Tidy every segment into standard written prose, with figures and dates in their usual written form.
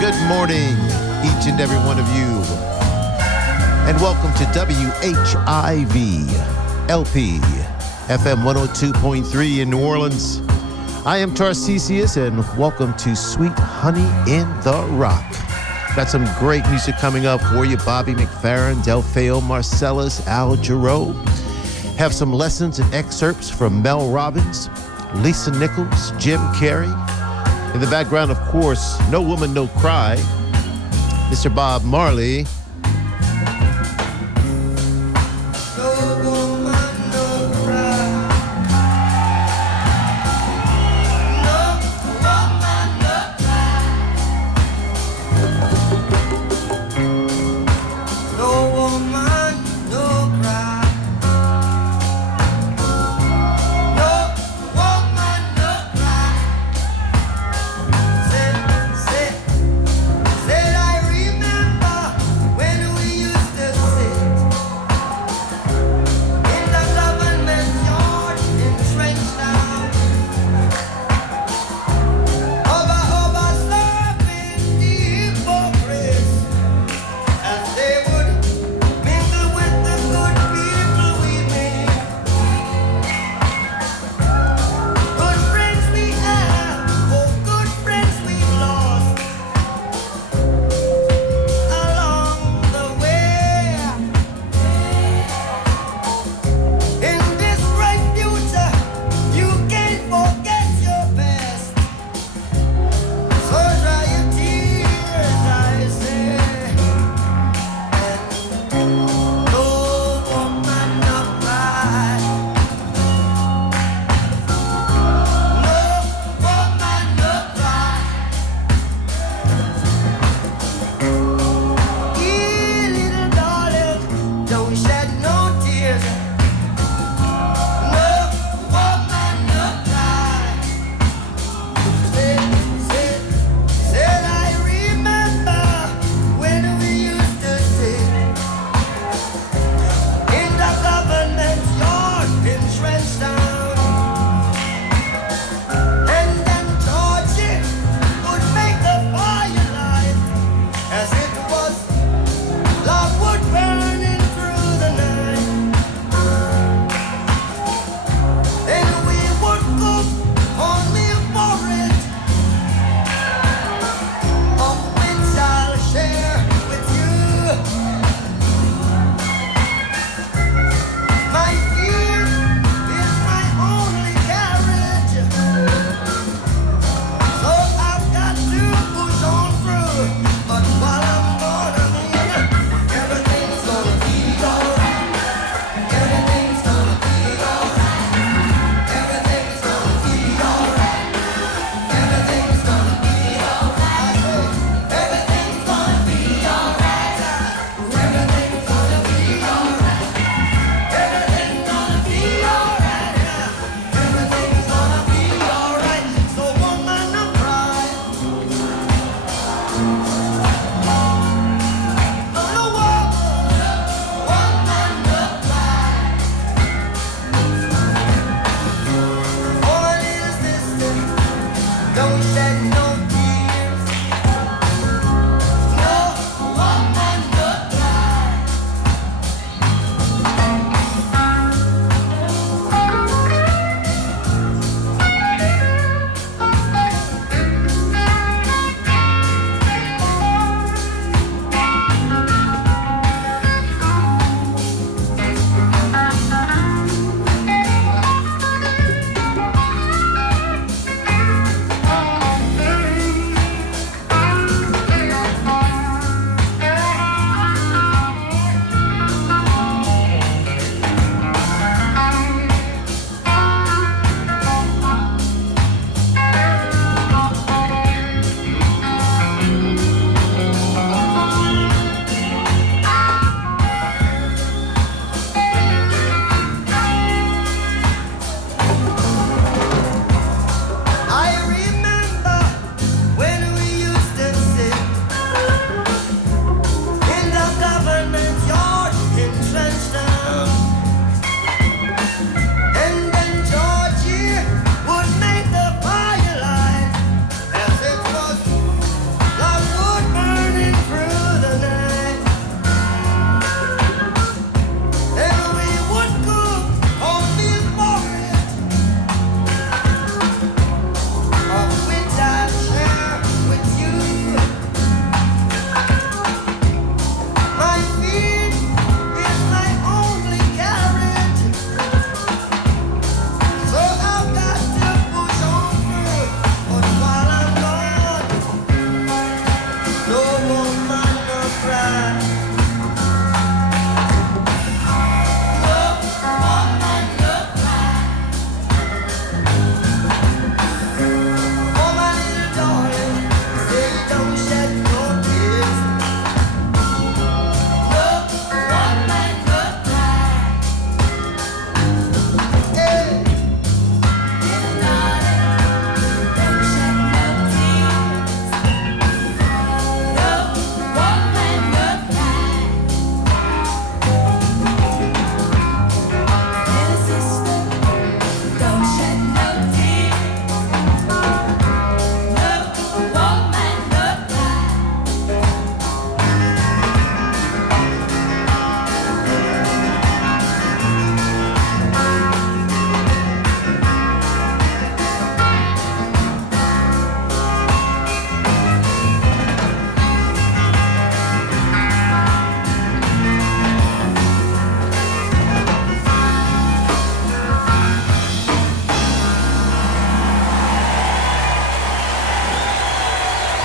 Good morning, each and every one of you. And welcome to WHIV LP FM 102.3 in New Orleans. I am Tarcisius, and welcome to Sweet Honey in the Rock. Got some great music coming up for you. Bobby McFerrin, Delfeo Marcellus, Al Jarreau. Have some lessons and excerpts from Mel Robbins, Lisa Nichols, Jim Carrey. In the background, of course, No Woman, No Cry, Mr. Bob Marley.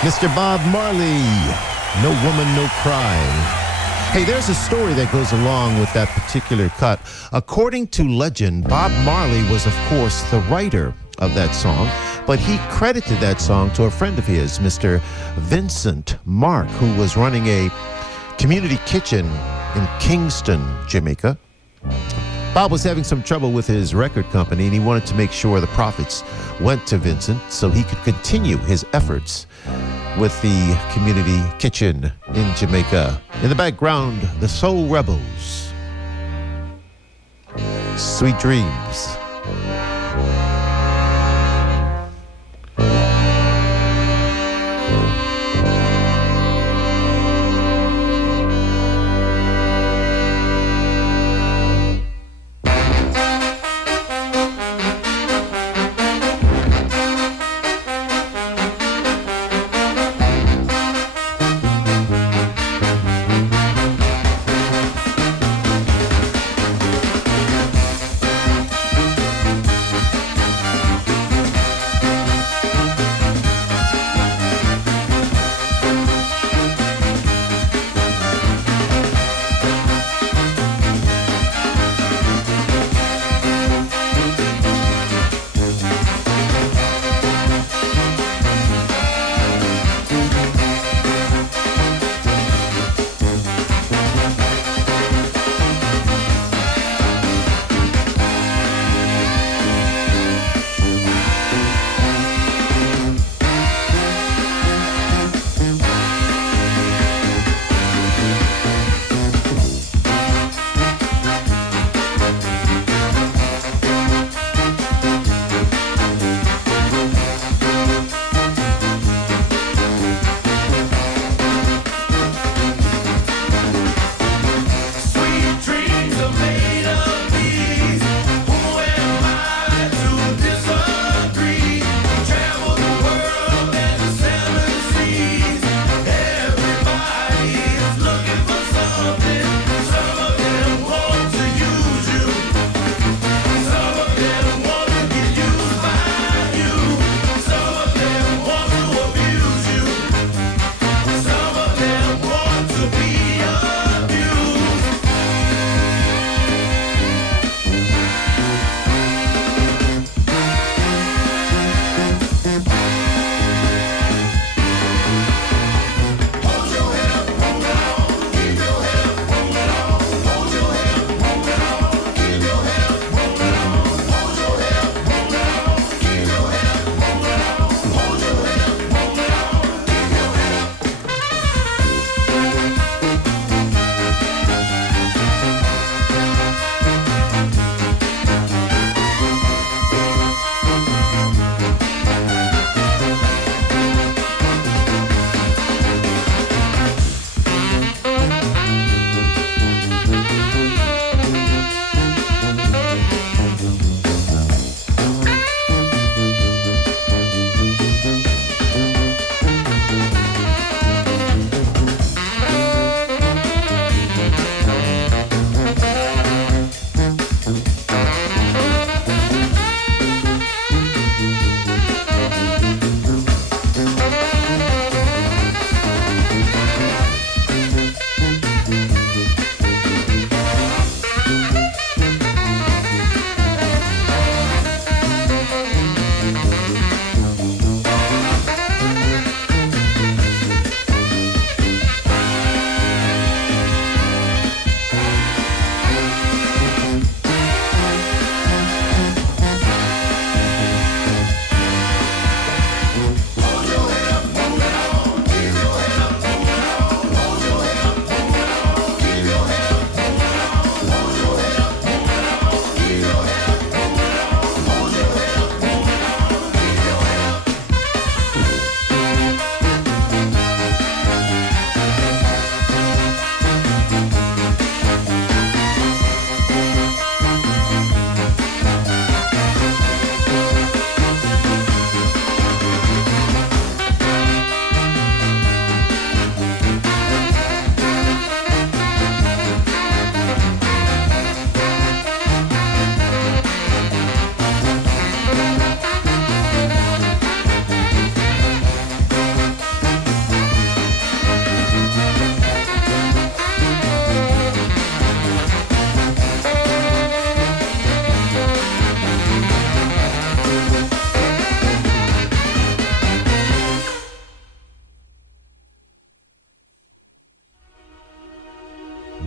Mr. Bob Marley, No Woman, No Cry. Hey, there's a story that goes along with that particular cut. According to legend, Bob Marley was, of course, the writer of that song, but he credited that song to a friend of his, Mr. Vincent Mark, who was running a community kitchen in Kingston, Jamaica. Bob was having some trouble with his record company, and he wanted to make sure the profits went to Vincent so he could continue his efforts with the community kitchen in Jamaica. In the background, the Soul Rebels. Sweet Dreams.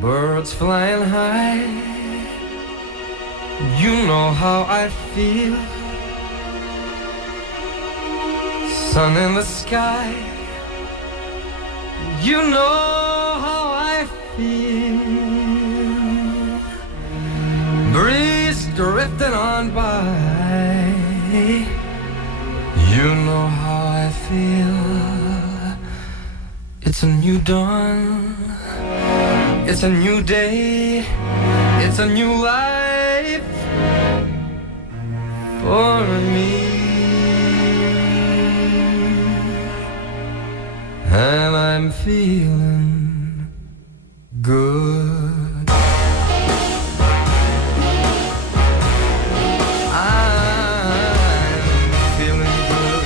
birds flying high. You know how I feel. Sun in the sky. You know how I feel. Breeze drifting on by. You know how I feel. It's a new dawn. It's a new day. It's a new life for me. And I'm feeling good. I'm feeling good.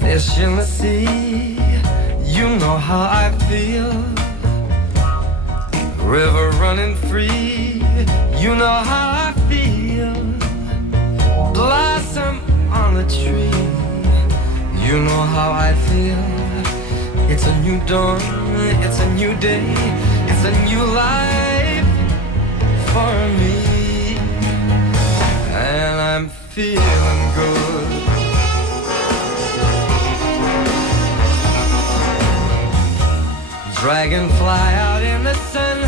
Fish in the sea, you know how I feel. River running free, you know how I feel. Blossom on the tree, you know how I feel. It's a new dawn, it's a new day, it's a new life for me. And I'm feeling good. Dragonfly out in the sun,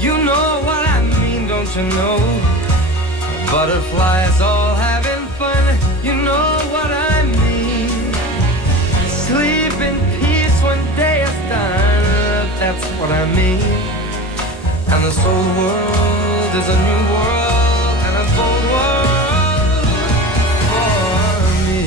you know what I mean, don't you know? Butterflies all having fun, you know what I mean. Sleep in peace when day is done, that's what I mean. And this old world is a new world and a bold world for me.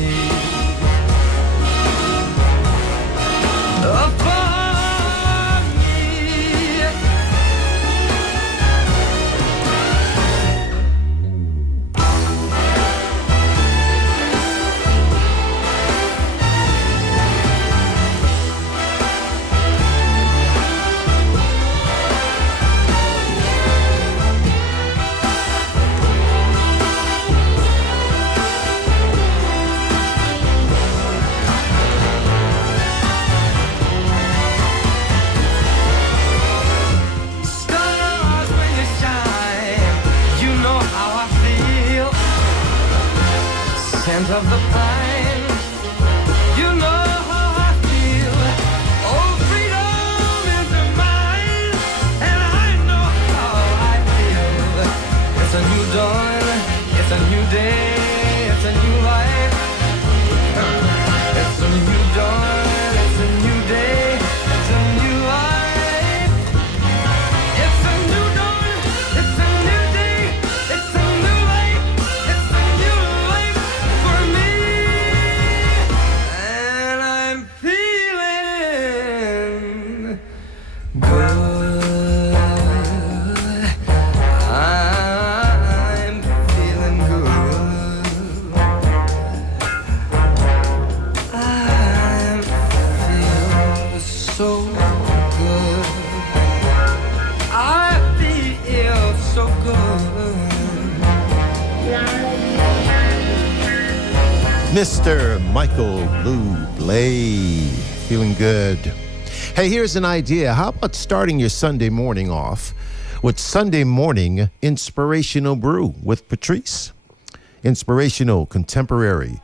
Scent of the pine, you know how I feel. Oh, freedom is mine, and I know how I feel. It's a new dawn, it's a new day, it's a new life. It's a new dawn, it's a new day, it's a new life. It's a new dawn, it's a new day, it's a new life, it's a new life for me. And I'm feeling good. I'm feeling good. I'm feeling so good. I feel so good. Mr. Michael Bublé, feeling good. Hey, here's an idea. How about starting your Sunday morning off with Sunday Morning Inspirational Brew with Patrice? Inspirational, contemporary,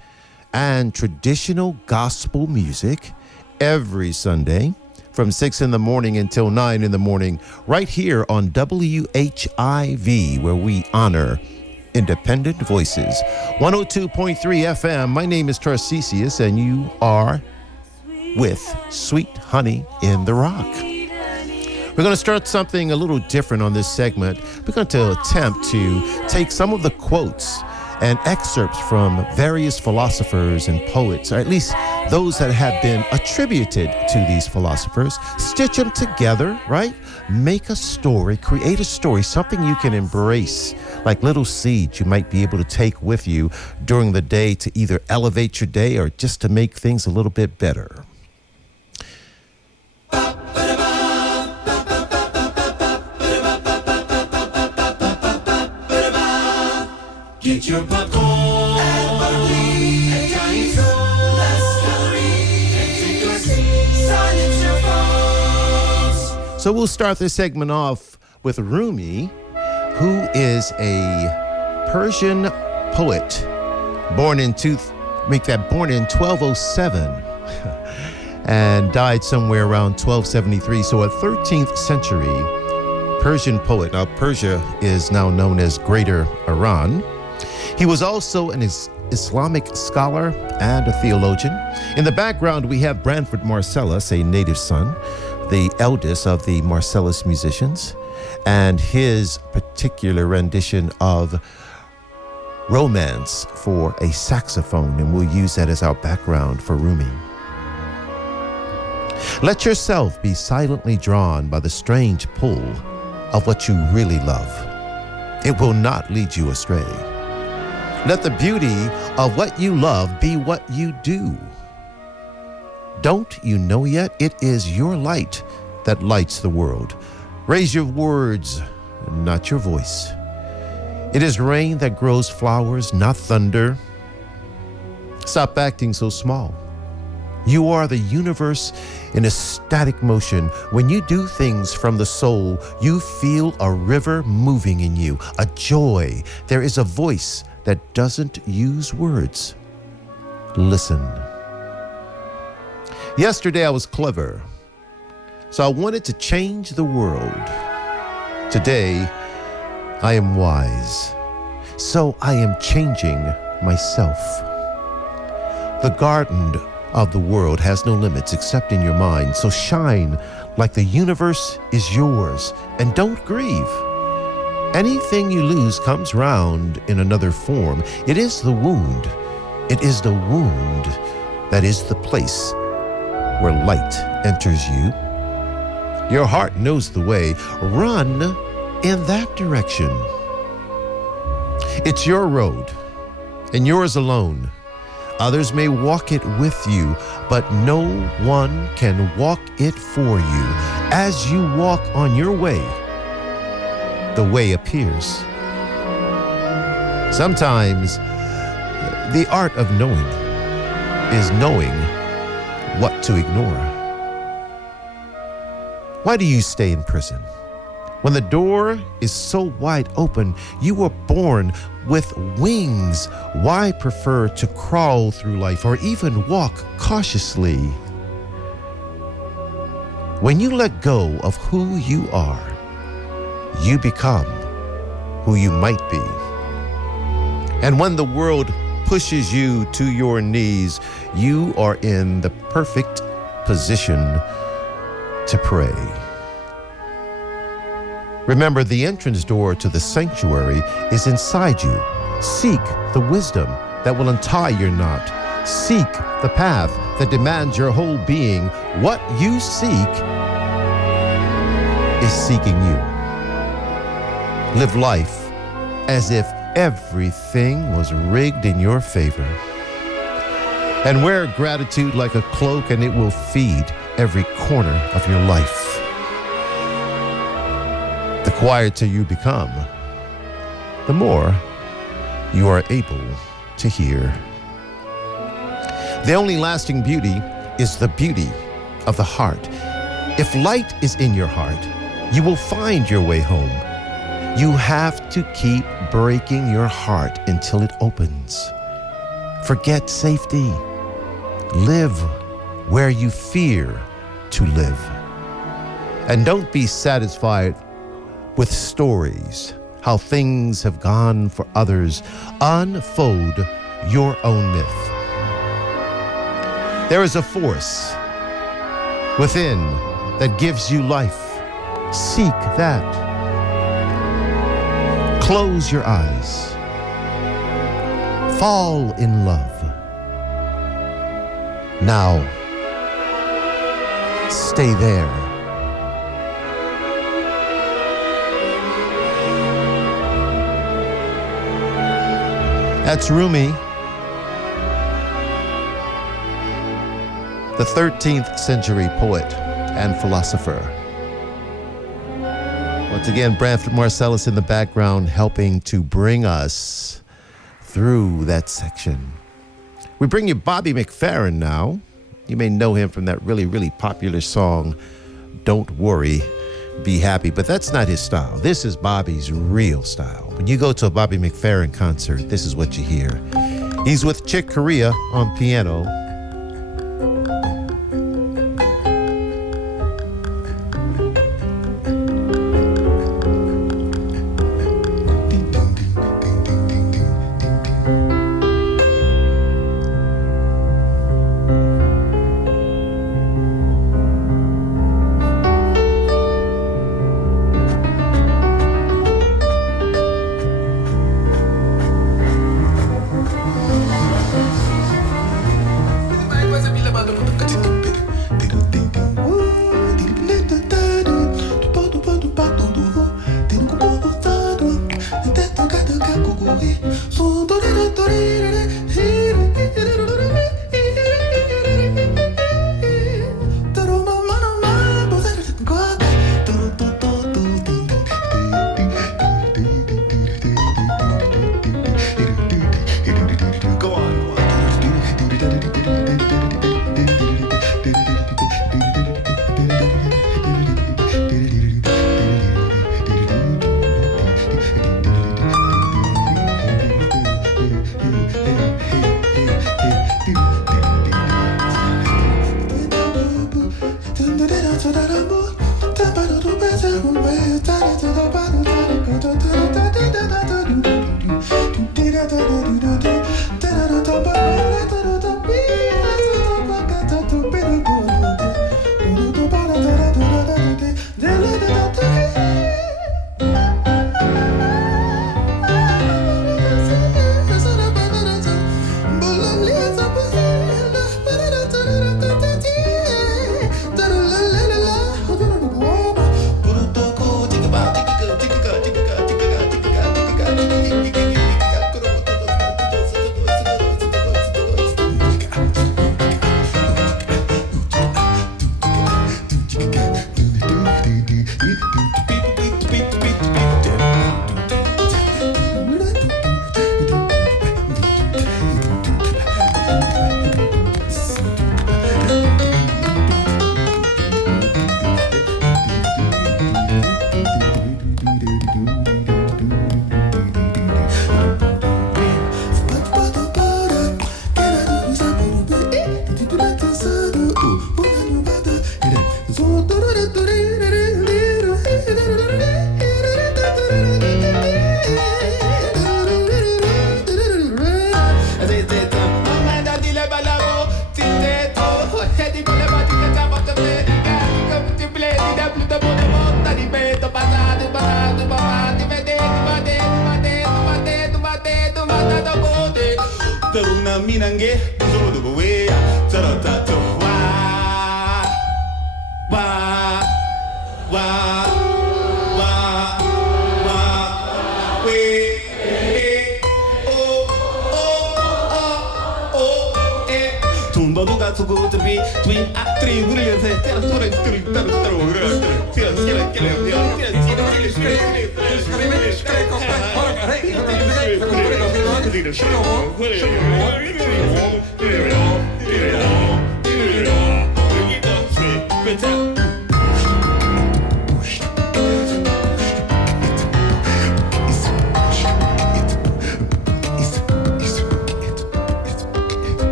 and traditional gospel music every Sunday from 6 in the morning until 9 in the morning, right here on WHIV, where we honor independent voices. 102.3 FM. My name is Tarcisius, and you are with Sweet Honey in the Rock. We're going to start something a little different on this segment. We're going to attempt to take some of the quotes and excerpts from various philosophers and poets, or at least those that have been attributed to these philosophers, stitch them together, right? Make a story, create a story, something you can embrace, like little seeds you might be able to take with you during the day to either elevate your day or just to make things a little bit better. Get your popcorn and giant story. So we'll start this segment off with Rumi, who is a Persian poet born in 1207 and died somewhere around 1273. So a 13th century Persian poet. Now Persia is now known as Greater Iran. He was also an Islamic scholar and a theologian. In the background, we have Branford Marsalis, a native son, the eldest of the Marsalis musicians, and his particular rendition of Romance for a saxophone, and we'll use that as our background for Rumi. Let yourself be silently drawn by the strange pull of what you really love. It will not lead you astray. Let the beauty of what you love be what you do. Don't you know yet? It is your light that lights the world. Raise your words, not your voice. It is rain that grows flowers, not thunder. Stop acting so small. You are the universe in a static motion. When you do things from the soul, you feel a river moving in you, a joy. There is a voice that doesn't use words. Listen. Yesterday I was clever, so I wanted to change the world. Today I am wise, so I am changing myself. The garden of the world has no limits except in your mind, so shine like the universe is yours, and don't grieve. Anything you lose comes round in another form. It is the wound. It is the wound that is the place where light enters you. Your heart knows the way. Run in that direction. It's your road, and yours alone. Others may walk it with you, but no one can walk it for you. As you walk on your way, the way appears. Sometimes the art of knowing is knowing what to ignore. Why do you stay in prison? When the door is so wide open, you were born with wings. Why prefer to crawl through life or even walk cautiously? When you let go of who you are, you become who you might be. And when the world pushes you to your knees, you are in the perfect position to pray. Remember, the entrance door to the sanctuary is inside you. Seek the wisdom that will untie your knot. Seek the path that demands your whole being. What you seek is seeking you. Live life as if everything was rigged in your favor. And wear gratitude like a cloak, and it will feed every corner of your life. The quieter you become, the more you are able to hear. The only lasting beauty is the beauty of the heart. If light is in your heart, you will find your way home. You have to keep breaking your heart until it opens. Forget safety. Live where you fear to live. And don't be satisfied with stories, how things have gone for others. Unfold your own myth. There is a force within that gives you life. Seek that. Close your eyes. Fall in love. Now, stay there. That's Rumi, the 13th century poet and philosopher. Once again, Branford Marsalis in the background helping to bring us through that section. We bring you Bobby McFerrin now. You may know him from that really, really popular song, Don't Worry, be happy, but that's not his style. This is Bobby's real style. When you go to a Bobby McFerrin concert, this is what you hear. He's with Chick Corea on piano.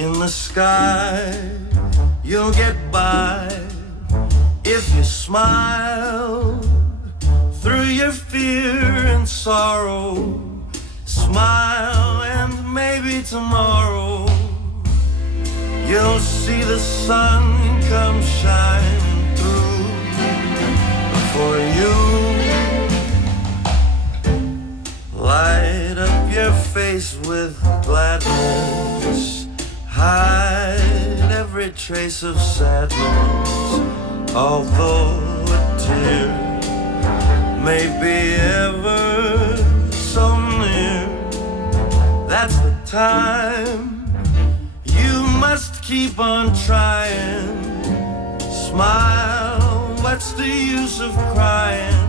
In the sky. You'll get by if you smile through your fear and sorrow. Smile and maybe tomorrow you'll see the sun come shining through for you. Light up your face with gladness, hide every trace of sadness, although a tear may be ever so near. That's the time you must keep on trying. Smile, what's the use of crying?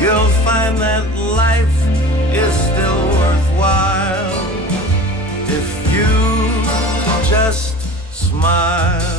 You'll find that life is still worthwhile if you just smile.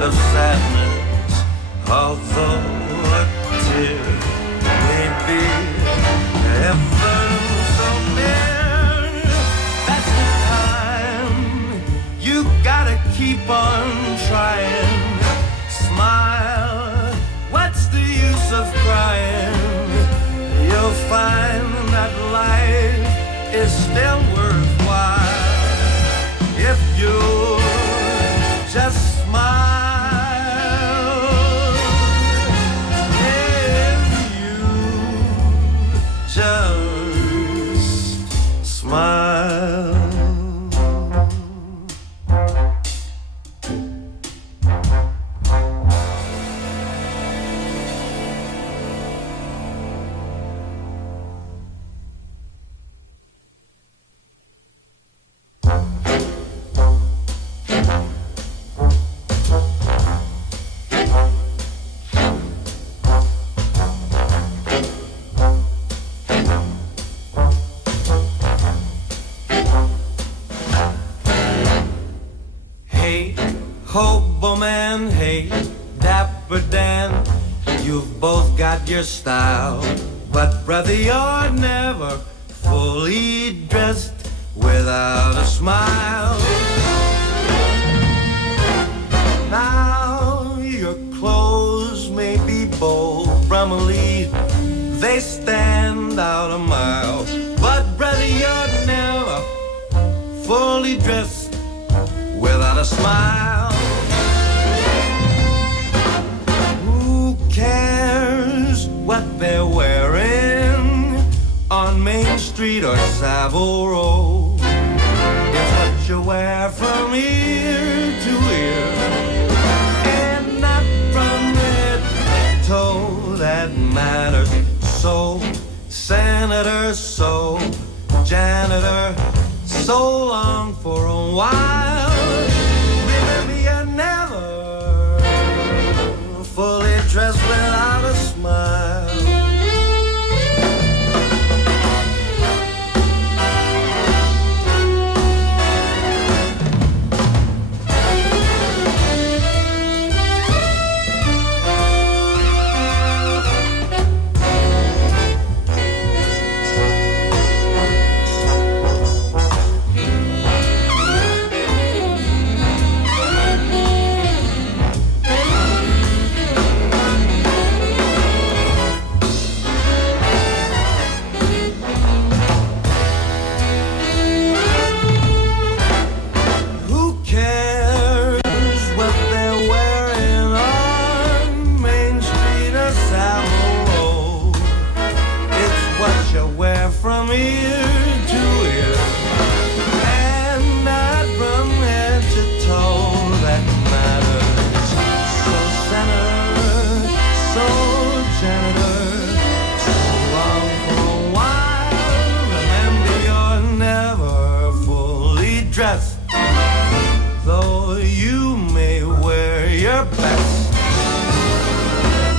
Of sadness, although a tear may be ever so near. That's the time you gotta keep on trying. Smile, what's the use of crying? You'll find that life is still worthwhile if you just smile. Hobo man, hey, Dapper Dan, you've both got your style, but brother, you're never fully dressed without a smile. Now your clothes may be bold, Brumley, they stand out a mile, but brother, you're never fully dressed without a smile. Who cares what they're wearing on Main Street or Savile Row? It's what you wear from ear to ear and not from head to toe that matters. So, senator, so, janitor, so long for a while. Remember, you're never fully dressed without a smile.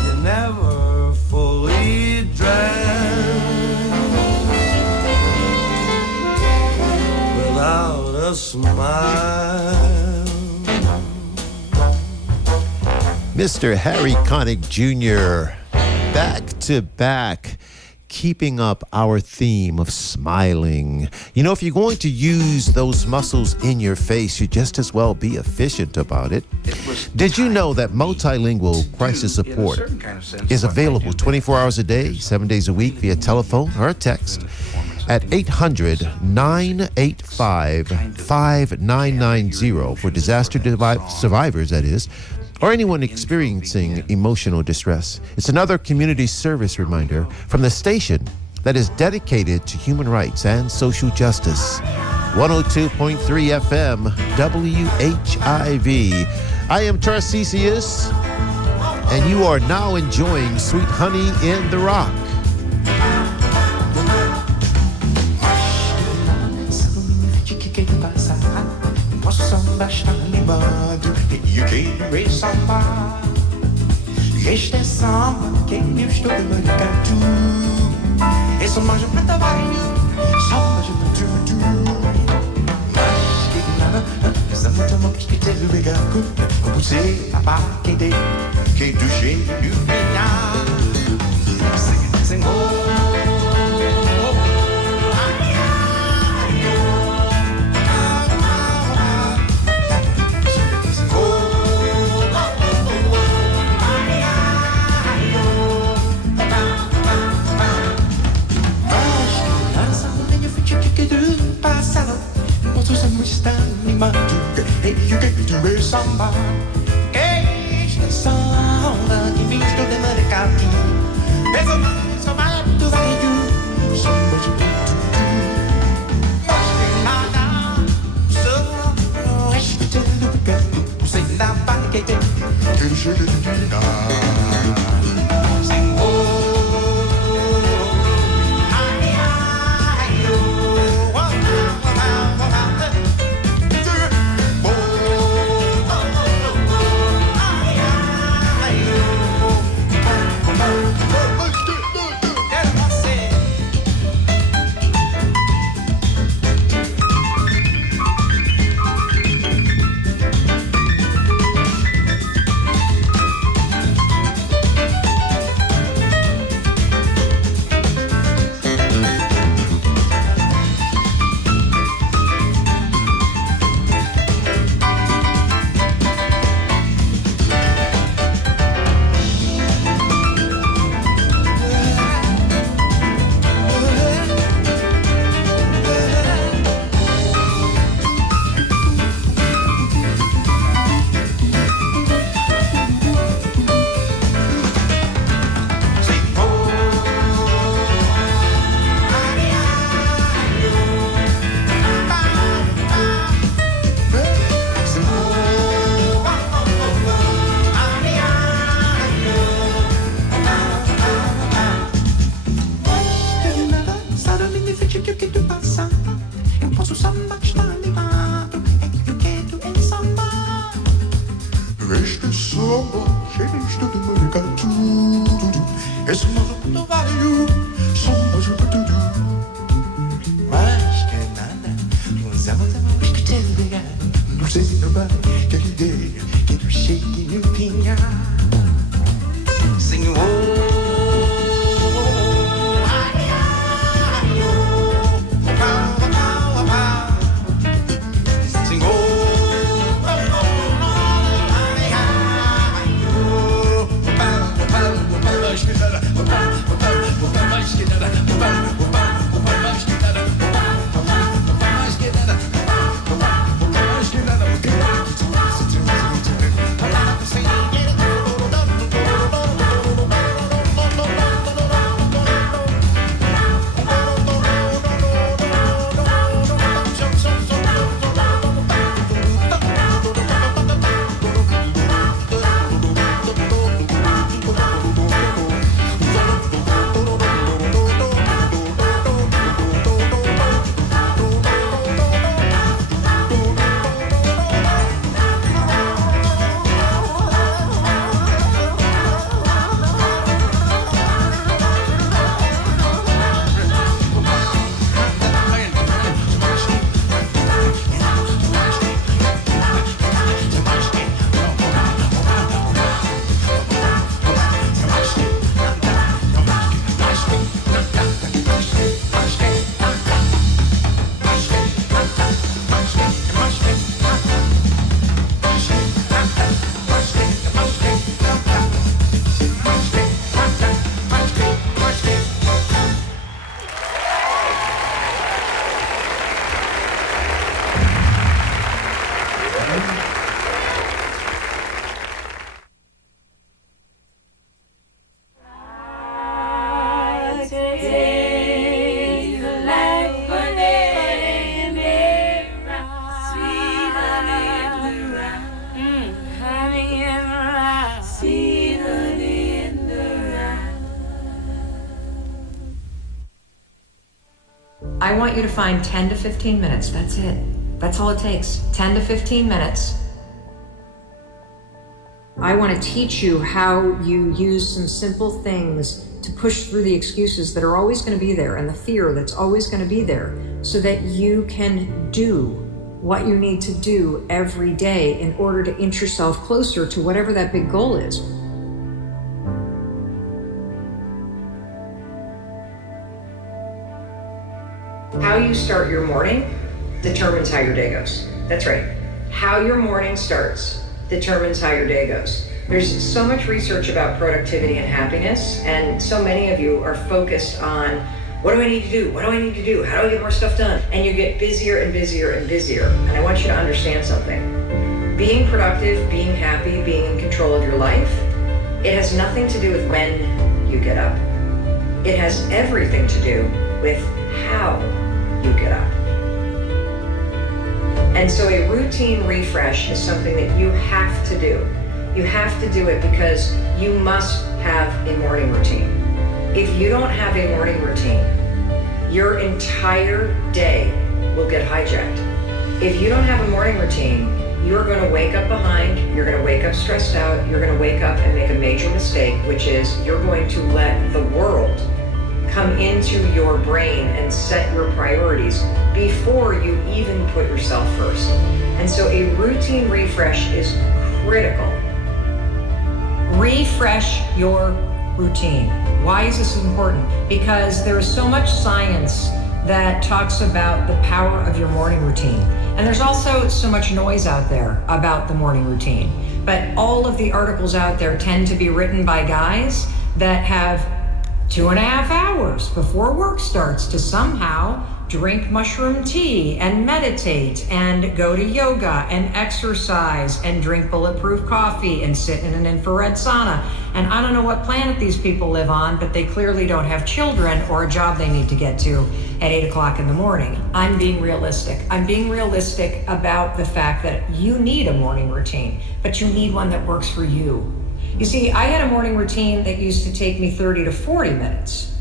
You never fully dressed without a smile. Mr. Harry Connick Jr., back to back, keeping up our theme of smiling. You know, if you're going to use those muscles in your face, you just as well be efficient about it. Did you know that multilingual crisis support is available 24 hours a day, 7 days a week via telephone or text at 800-985-5990 for disaster survivors, that is, or anyone experiencing emotional distress. It's another community service reminder from the station that is dedicated to human rights and social justice. 102.3 FM, WHIV. I am Tarcisius, and you are now enjoying Sweet Honey in the Rock. You can't raise samba. Este samba que eu estou de maracatu. Esse manjo pra trabalho, samba de matu. Mas que nada, essa muita mão que te liga com você apaga que do jeito do minha. Sing you get to raise samba. Este samba que me estou de maracatu. Esse manjo vai do vaio, samba de matu. Mas que nada, só este te liga, você não vai querer que eu chegue de sing oh. I want you to find 10 to 15 minutes. That's it. That's all it takes. 10 to 15 minutes. I want to teach you how you use some simple things to push through the excuses that are always going to be there and the fear that's always going to be there so that you can do what you need to do every day in order to inch yourself closer to whatever that big goal is. How you start your morning determines how your day goes. That's right. How your morning starts determines how your day goes. There's so much research about productivity and happiness, and so many of you are focused on, what do I need to do? What do I need to do? How do I get more stuff done? And you get busier and busier and busier. And I want you to understand something. Being productive, being happy, being in control of your life, it has nothing to do with when you get up. It has everything to do with how you get up. And so a routine refresh is something that you have to do. You have to do it because you must have a morning routine. If you don't have a morning routine, your entire day will get hijacked. If you don't have a morning routine, you're going to wake up behind, you're going to wake up stressed out, you're going to wake up and make a major mistake, which is you're going to let the world come into your brain and set your priorities before you even put yourself first. And so a routine refresh is critical. Refresh your routine. Why is this important? Because there is so much science that talks about the power of your morning routine. And there's also so much noise out there about the morning routine. But all of the articles out there tend to be written by guys that have 2.5 hours before work starts to somehow drink mushroom tea and meditate and go to yoga and exercise and drink bulletproof coffee and sit in an infrared sauna. And I don't know what planet these people live on, but they clearly don't have children or a job they need to get to at 8 o'clock in the morning. I'm being realistic. I'm being realistic about the fact that you need a morning routine, but you need one that works for you. You see, I had a morning routine that used to take me 30 to 40 minutes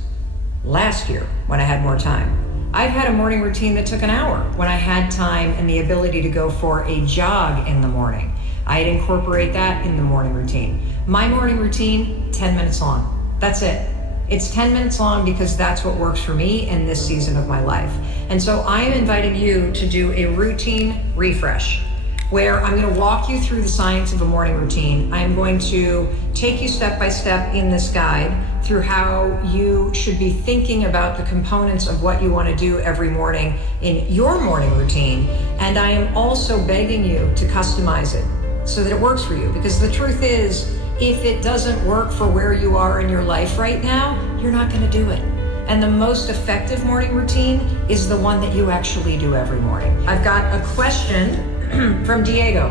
last year when I had more time. I've had a morning routine that took an hour when I had time and the ability to go for a jog in the morning. I'd incorporate that in the morning routine. My morning routine, 10 minutes long. That's it. It's 10 minutes long because that's what works for me in this season of my life. And so I am inviting you to do a routine refresh, where I'm going to walk you through the science of a morning routine. I'm going to take you step by step in this guide through how you should be thinking about the components of what you want to do every morning in your morning routine. And I am also begging you to customize it so that it works for you. Because the truth is, if it doesn't work for where you are in your life right now, you're not going to do it. And the most effective morning routine is the one that you actually do every morning. I've got a question from Diego,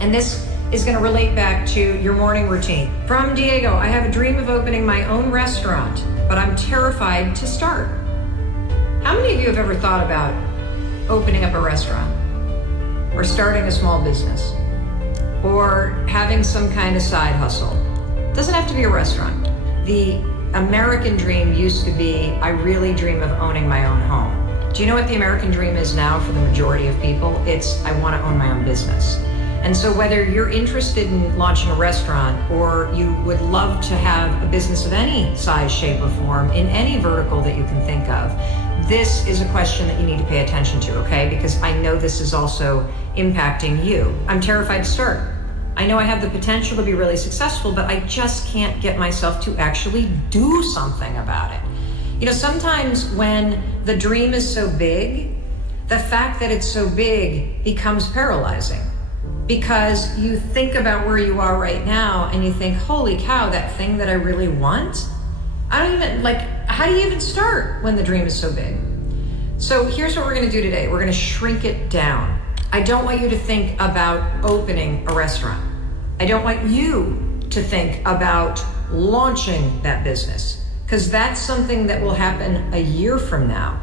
and this is going to relate back to your morning routine. From Diego, I have a dream of opening my own restaurant, but I'm terrified to start. How many of you have ever thought about opening up a restaurant or starting a small business or having some kind of side hustle? It doesn't have to be a restaurant. The American dream used to be, I really dream of owning my own home. Do you know what the American dream is now for the majority of people? It's, I want to own my own business. And so whether you're interested in launching a restaurant or you would love to have a business of any size, shape, or form in any vertical that you can think of, this is a question that you need to pay attention to, okay? Because I know this is also impacting you. I'm terrified to start. I know I have the potential to be really successful, but I just can't get myself to actually do something about it. You know, sometimes when the dream is so big, the fact that it's so big becomes paralyzing, because you think about where you are right now and you think, holy cow, that thing that I really want, I don't even, how do you even start when the dream is so big? So here's what we're going to do today. We're going to shrink it down. I don't want you to think about opening a restaurant. I don't want you to think about launching that business, because that's something that will happen a year from now.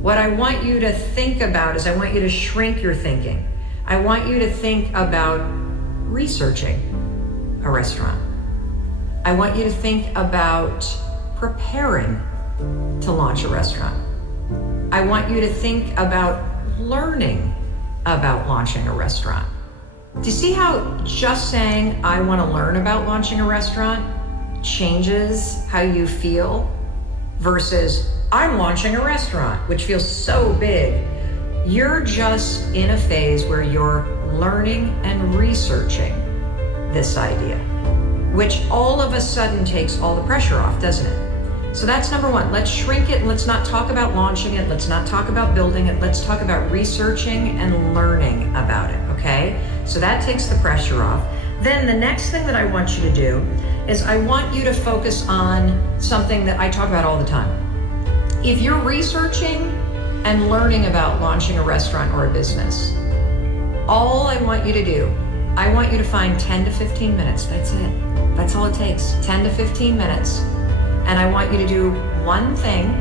What I want you to think about is I want you to shrink your thinking. I want you to think about researching a restaurant. I want you to think about preparing to launch a restaurant. I want you to think about learning about launching a restaurant. Do you see how just saying, I want to learn about launching a restaurant changes how you feel versus, I'm launching a restaurant, which feels so big. You're just in a phase where you're learning and researching this idea, which all of a sudden takes all the pressure off, doesn't it? So that's number one. Let's shrink it. Let's not talk about launching it. Let's not talk about building it. Let's talk about researching and learning about it, okay? So that takes the pressure off. Then the next thing that I want you to do is I want you to focus on something that I talk about all the time. If you're researching and learning about launching a restaurant or a business, all I want you to do, I want you to find 10 to 15 minutes. That's it. That's all it takes. 10 to 15 minutes. And I want you to do one thing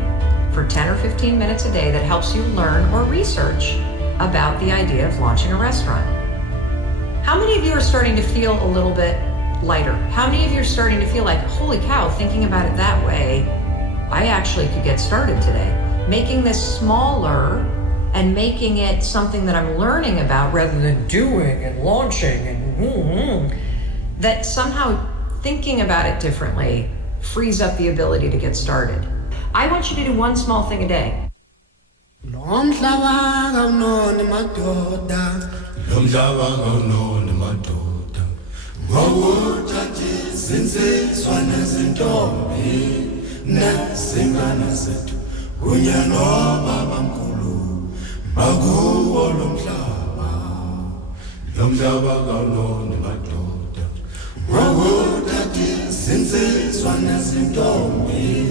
for 10 or 15 minutes a day that helps you learn or research about the idea of launching a restaurant. How many of you are starting to feel a little bit lighter? How many of you are starting to feel like, holy cow, thinking about it that way, I actually could get started today? Making this smaller and making it something that I'm learning about rather than doing and launching and that somehow thinking about it differently frees up the ability to get started. I want you to do one small thing a day. Sinsizwana zintombi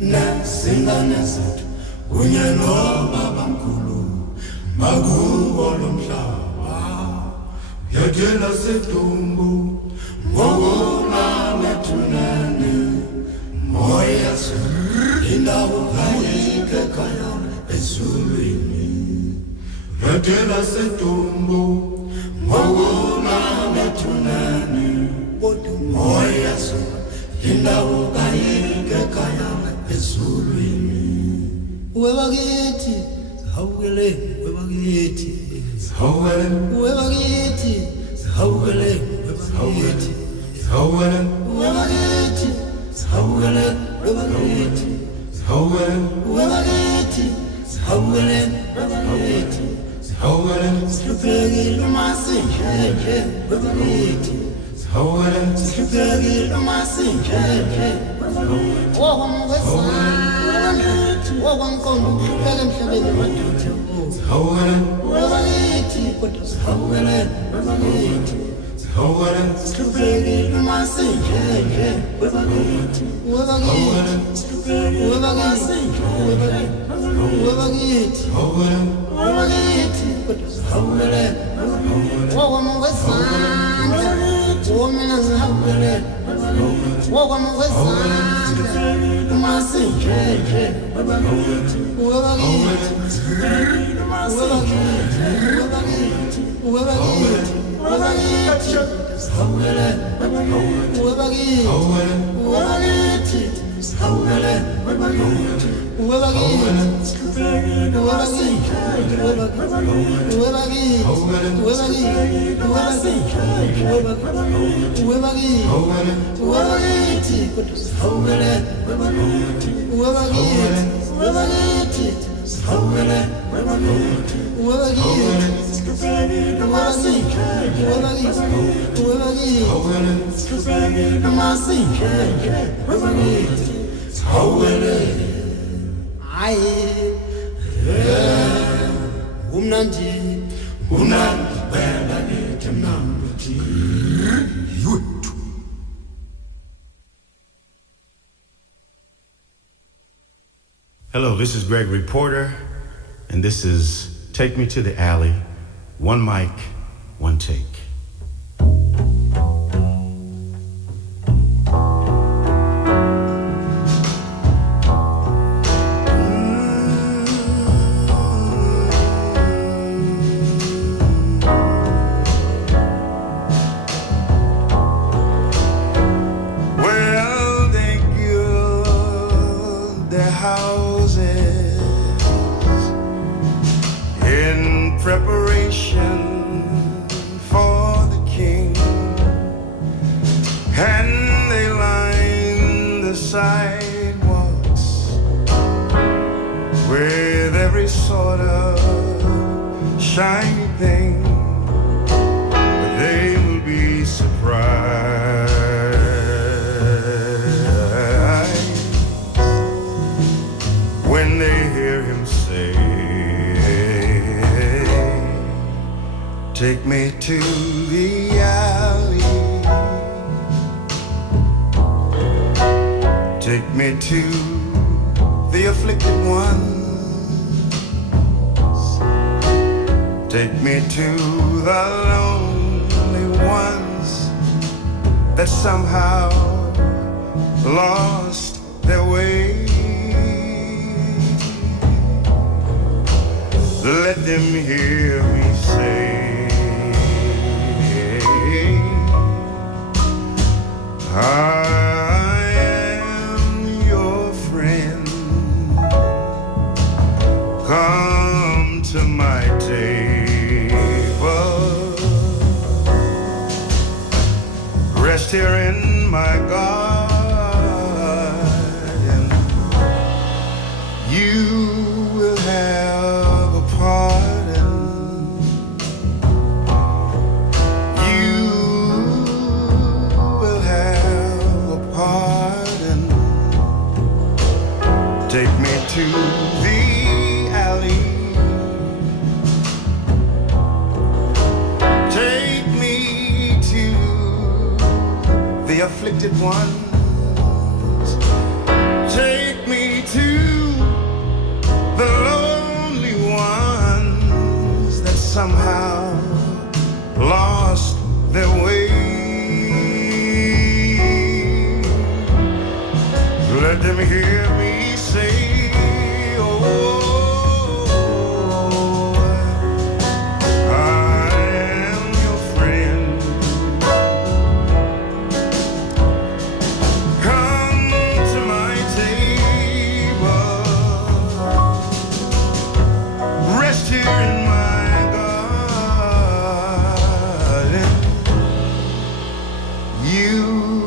nasingane zethu kunye nobabamkhulu makuwo lo mhlaba yathela sedumbu ngokona nathunane moya indawo kayike kaya ezulwini yathela sedumbu ngokona nathunane moya indawo kayike kaya ezulwini webakithi hawukele webakithi hawukele webakithi hawukele webakithi hawukele webakithi hawukele webakithi hawukele webakithi hawukele webakithi hawukele sipekile masinje webakithi hawukele sipekile masinje Hello, this is Greg Reporter, and this is Take Me to the Alley, one mic, one take. Well, they build their houses sidewalks with every sort of shiny thing, but they will be surprised when they hear him say, take me to the alley, take me to the afflicted ones, take me to the lonely ones that somehow lost their way. Let them hear me say, I am your friend. Come to my table, rest here in my garden. You will have a pardon. You will have a pardon. Take me to the alley. Take me to the afflicted ones. Take me to the lonely ones that somehow lost their way. Let them hear me say, oh, I am your friend. Come to my table, rest here in my garden. You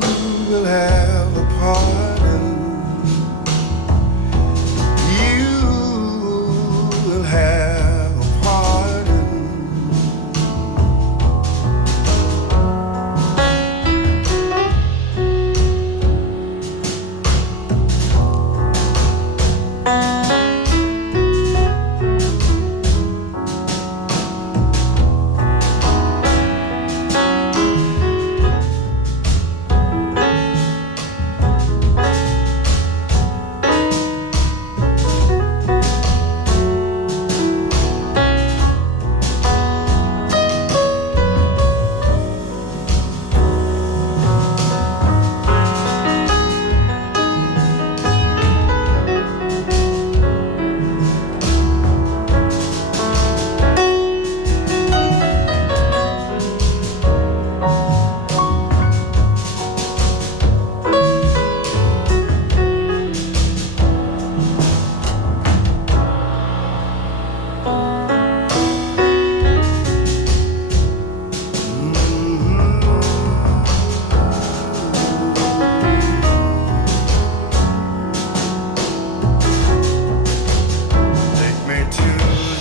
will have a pardon. You will have a pardon. Take me to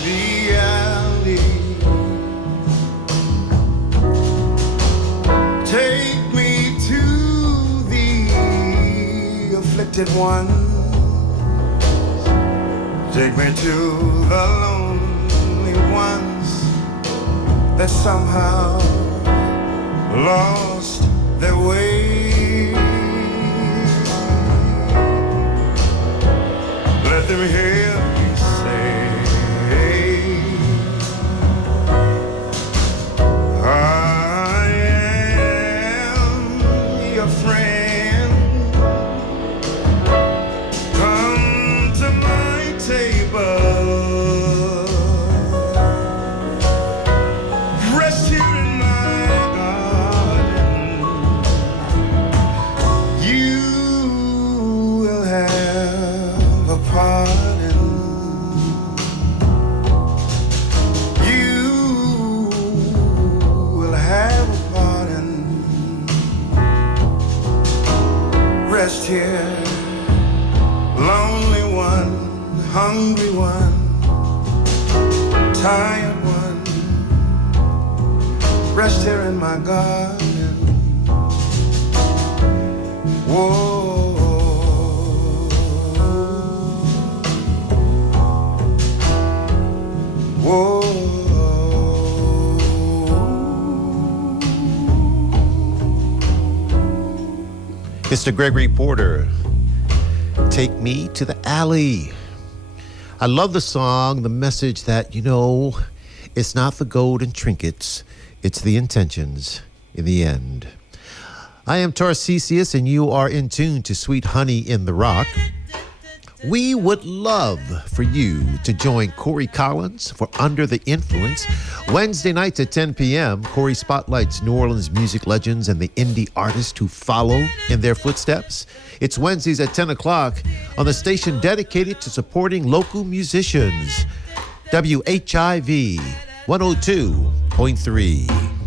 the alley. Take me to the afflicted ones. Take me to the lonely ones that somehow lost their way. Let them hear me say, I am your friend. Come to my table, rest here in my garden. You will have a pardon. You will have a pardon. Rest here lonely one, hungry one, tired one, rest here in my garden. Whoa, whoa. Mr. Gregory Porter, Take Me to the Alley. I love the song, the message that, it's not the gold and trinkets, it's the intentions in the end. I am Tarcisius, and you are in tune to Sweet Honey in the Rock. We would love for you to join Corey Collins for Under the Influence. Wednesday nights at 10 p.m., Corey spotlights New Orleans music legends and the indie artists who follow in their footsteps. It's Wednesdays at 10 o'clock on the station dedicated to supporting local musicians. WHIV 102.3.